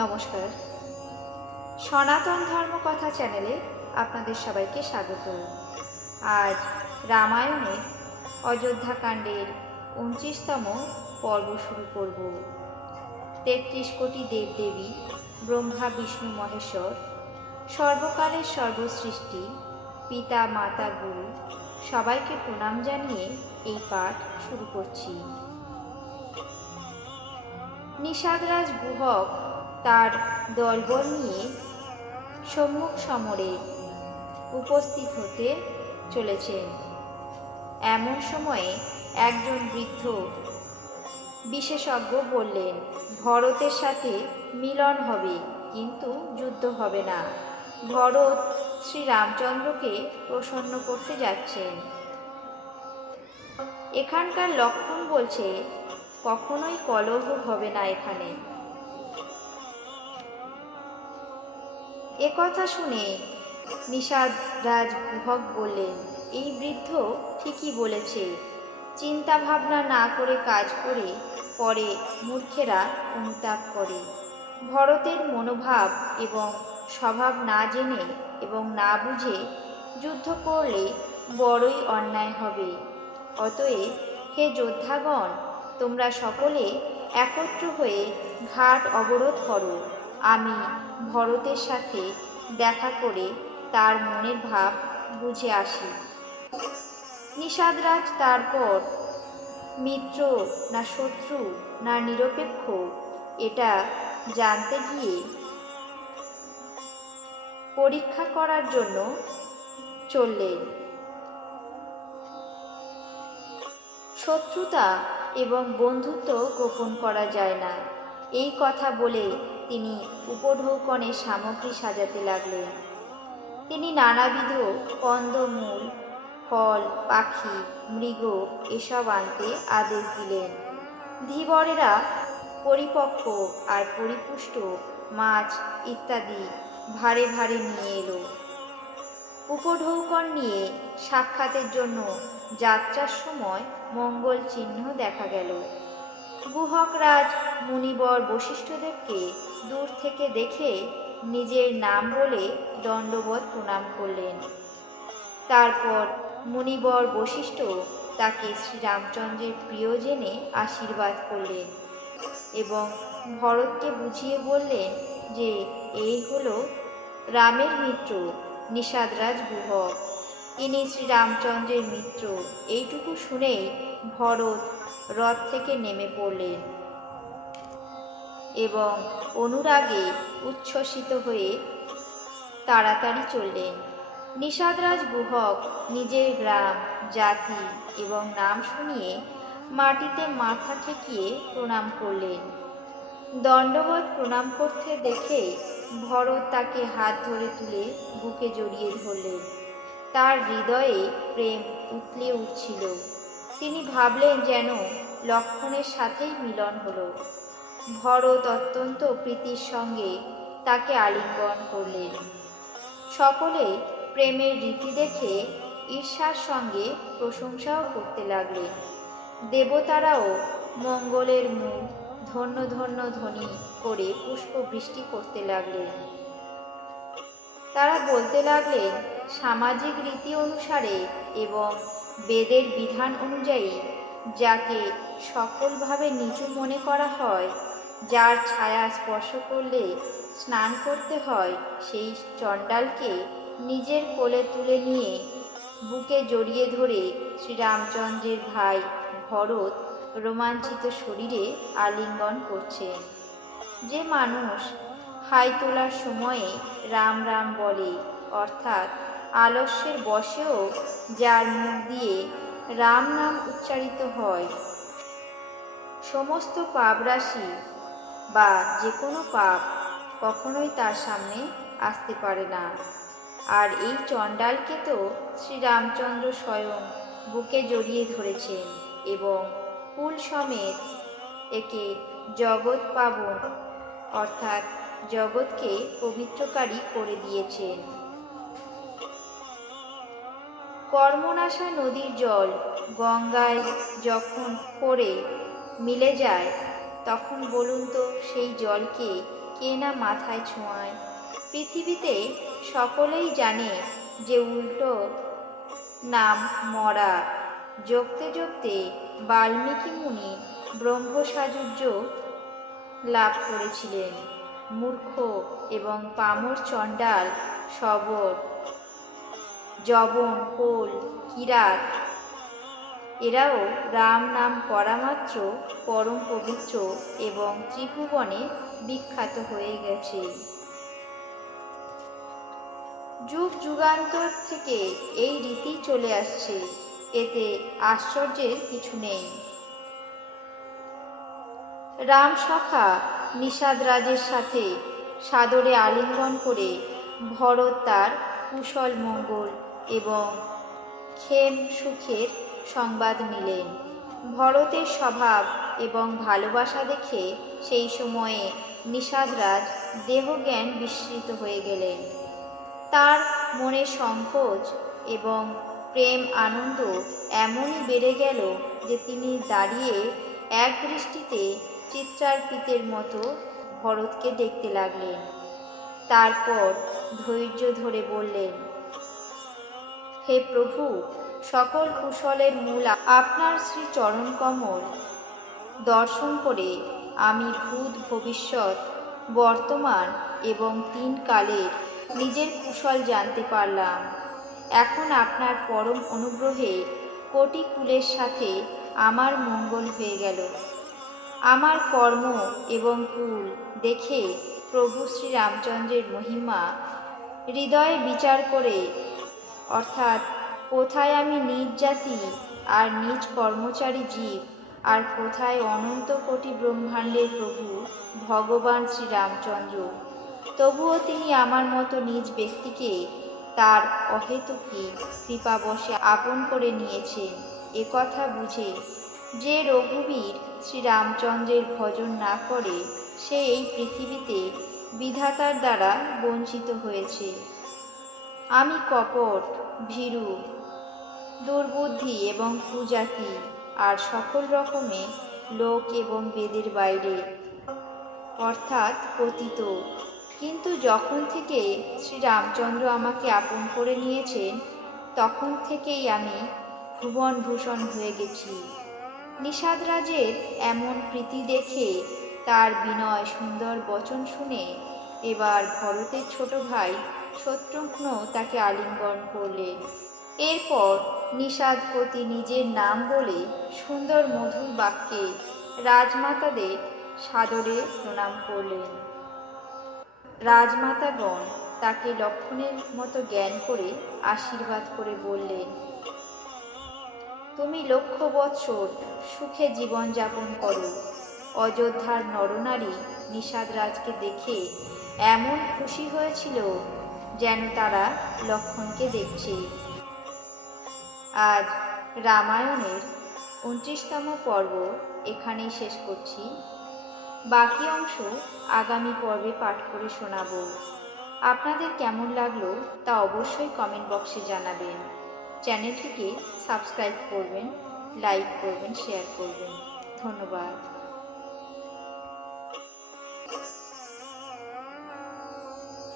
নমস্কার। সনাতন ধর্মকথা চ্যানেলে আপনাদের সবাইকে স্বাগত। আজ রামায়ণের অযোধ্যাকাণ্ডের ২৯তম পর্ব শুরু করব। ৩৩ কোটি দেবদেবী, ব্রহ্মা বিষ্ণু মহেশ্বর, সর্বকালের সর্বসৃষ্টি, পিতা মাতা গুরু সবাইকে প্রণাম জানিয়ে এই পাঠ শুরু করছি। নিষাদরাজ গুহক তার দলবল নিয়ে সম্মুখ সমরে উপস্থিত হতে চলেছেন। এমন সময়ে একজন বৃদ্ধ বিশেষজ্ঞ বললেন, ভরতের সাথে মিলন হবে, কিন্তু যুদ্ধ হবে না। ভরত শ্রীরামচন্দ্রকে প্রসন্ন করতে যাচ্ছেন। এখানকার লক্ষণ বলছে কখনোই কলহ হবে না এখানে। একথা শুনে নিষাদরাজ গুহক বললেন, এই বৃদ্ধ ঠিকই বলেছে। চিন্তা ভাবনা না করে কাজ করে পরে মূর্খেরা অনুতাপ করে। ভরতের মনোভাব এবং স্বভাব না জেনে এবং না বুঝে যুদ্ধ করলে বড়ই অন্যায় হবে। অতএব হে যোদ্ধাগণ, তোমরা সকলে একত্র হয়ে ঘাট অবরোধ করো। আমি ভরতের সাথে দেখা করে তার মনের ভাব বুঝে আসি। নিষাদরাজ তারপর মিত্র না শত্রু না নিরপেক্ষ এটা জানতে গিয়ে পরীক্ষা করার জন্য চললেন। শত্রুতা এবং বন্ধুত্ব গোপন করা যায় না, এই কথা বলে তিনি উপঢৌকনে সামগ্রী সাজাতে লাগলেন। তিনি নানাবিধ কন্দমূল, ফল, পাখি, মৃগ এসব আনতে আদেশ দিলেন। ধীবরেরা পরিপক্ক আর পরিপুষ্ট মাছ ইত্যাদি ভারে ভারে নিয়ে এলো। উপঢৌকন নিয়ে সাক্ষাতের জন্য যাত্রার সময় মঙ্গল চিহ্ন দেখা গেল। গুহকরাজ মুনিবর বশিষ্ঠদেবকে দূর থেকে দেখে নিজের নাম বলে দণ্ডবত প্রণাম করলেন। তারপর মুনিবর বশিষ্ঠ তাকে শ্রীরামচন্দ্রের প্রিয় জেনে আশীর্বাদ করলেন এবং ভরতকে বুঝিয়ে বললেন যে এই হলো রামের মিত্র নিষাদরাজ গুহক, ইনি শ্রীরামচন্দ্রের মিত্র। এইটুকু শুনেই ভরত রথ থেকে নেমে পড়লেন এবং অনুরাগে উচ্ছ্বসিত হয়ে তাড়াতাড়ি চললেন। নিষাদরাজ গুহক নিজের গ্রাম, জাতি এবং নাম শুনিয়ে মাটিতে মাথা ঠেকিয়ে প্রণাম করলেন। দণ্ডবত প্রণাম করতে দেখে ভরত তাকে হাত ধরে তুলে বুকে জড়িয়ে ধরলেন। তার হৃদয়ে প্রেম উথলে উঠছিল। তিনি ভাবলেন যেন লক্ষ্মণের সাথেই মিলন হলো। ভরত অত্যন্ত প্রীতির সঙ্গে তাকে আলিঙ্গন করলেন। সকলে প্রেমের রীতি দেখে ঈর্ষার সঙ্গে প্রশংসাও করতে লাগলেন। দেবতারাও মঙ্গলের মুখ ধন্য ধন্য ধ্বনি করে পুষ্পবৃষ্টি করতে লাগলেন। তারা বলতে লাগলেন, সামাজিক রীতি অনুসারে এবং বেদের বিধান অনুযায়ী যাকে সকলভাবে নিচু মনে করা হয়, যার ছায়া স্পর্শ করলে স্নান করতে হয়, সেই চণ্ডালকে নিজের কোলে তুলে নিয়ে বুকে জড়িয়ে ধরে শ্রীরামচন্দ্রের ভাই ভরত রোমাঞ্চিত শরীরে আলিঙ্গন করছেন। যে মানুষ হাই তোলার সময়ে রাম রাম বলে, অর্থাৎ আলস্যের বশেও যার মুখ দিয়ে রাম নাম উচ্চারিত হয়, সমস্ত পাপরাশি বা যে কোনো পাপ কখনোই তার সামনে আসতে পারে না। আর এই চণ্ডালকে তো শ্রীরামচন্দ্র স্বয়ং বুকে জড়িয়ে ধরেছেন এবং কুল সমেত একে জগৎ পাবন অর্থাৎ জগৎকে পবিত্রকারী করে দিয়েছেন। কর্মনাশা নদীর জল গঙ্গায় যখন পড়ে মিলে যায়, তখন বলুন তো সেই জলকে কে না মাথায় ছোঁয়ায়। পৃথিবীতে সকলেই জানে যে উল্টো নাম মরা। জগতে জগতে বাল্মীকি মুনি ব্রহ্মসাযুজ্য লাভ করেছিলেন। মূর্খ এবং পামর চণ্ডাল শবর যবন কোল কিরাত এরাও রাম নাম করা মাত্র পরম পবিত্র এবং ত্রিভুবনে বিখ্যাত হয়ে গেছে। যুগ যুগান্তর থেকে এই রীতি চলে আসছে, এতে আশ্চর্যের কিছু নেই। রাম সখা নিষাদরাজের সাথে সাদরে আলিঙ্গন করে ভরত তার কুশল মঙ্গল এবং ক্ষেম সুখের সংবাদ নিলেন। ভরতের স্বভাব এবং ভালোবাসা দেখে সেই সময়ে নিষাদরাজ দেহজ্ঞান বিস্মৃত হয়ে গেলেন। তার মনে সংকোচ এবং প্রেম আনন্দ এমনই বেড়ে গেল যে তিনি দাঁড়িয়ে এক দৃষ্টিতে চিত্রার্পিতের মতো ভরতকে দেখতে লাগলেন। তারপর ধৈর্য ধরে বললেন, হে প্রভু, সকল কুশলের মূল আপনার শ্রী চরণ কমল দর্শন করে আমি ভূত ভবিষ্যৎ বর্তমান এবং 3 কালের নিজের কুশল জানতে পারলাম। এখন আপনার পরম অনুগ্রহে কোটি কুলের সাথে আমার মঙ্গল হয়ে গেল। আমার কর্ম এবং কুল দেখে প্রভু শ্রীরামচন্দ্রের মহিমা হৃদয়ে বিচার করে, অর্থাৎ কোথায় আমি নিজ জাতি আর নিজ কর্মচারী জীব, আর কোথায় অনন্ত কোটি ব্রহ্মাণ্ডের প্রভু ভগবান শ্রীরামচন্দ্র, তবুও তিনি আমার মতো নিজ ব্যক্তিকে তার অহেতুকী কৃপাবশে আপন করে নিয়েছেন। একথা বুঝে যে রঘুবীর শ্রীরামচন্দ্রের ভজন না করে সে এই পৃথিবীতে বিধাতার দ্বারা বঞ্চিত হয়েছে। আমি কপট, ভীরু, দুর্বুদ্ধি এবং কুজাতি আর সকল রকমের লোক এবং বেদের বাইরে, অর্থাৎ পতিত। কিন্তু যখন থেকে শ্রীরামচন্দ্র আমাকে আপন করে নিয়েছেন তখন থেকেই আমি ভুবনভূষণ হয়ে গেছি। নিষাদরাজের এমন প্রীতি দেখে, তার বিনয় সুন্দর বচন শুনে এবার ভরতের ছোট ভাই শত্রুঘ্ন তাকে আলিঙ্গন করলেন। এরপর নিষাদপতি নিজের নাম বলে সুন্দর মধুর বাক্যে রাজমাতাদের সাদরে প্রণাম করলেন। রাজমাতাগণ তাকে লক্ষণের মতো জ্ঞান করে আশীর্বাদ করে বললেন, তুমি লক্ষ বৎসর সুখে জীবনযাপন করো। অযোধ্যার নরনারী নিষাদরাজকে দেখে এমন খুশি হয়েছিল যেন তারা লক্ষণকে দেখছে। আজ রামায়ণের 29তম পর্ব এখানেই শেষ করছি। বাকি অংশ আগামী পর্বে পাঠ করে শোনাব। আপনাদের কেমন লাগলো তা অবশ্যই কমেন্ট বক্সে জানাবেন। চ্যানেলটিকে সাবস্ক্রাইব করবেন, লাইক করবেন, শেয়ার করবেন। ধন্যবাদ।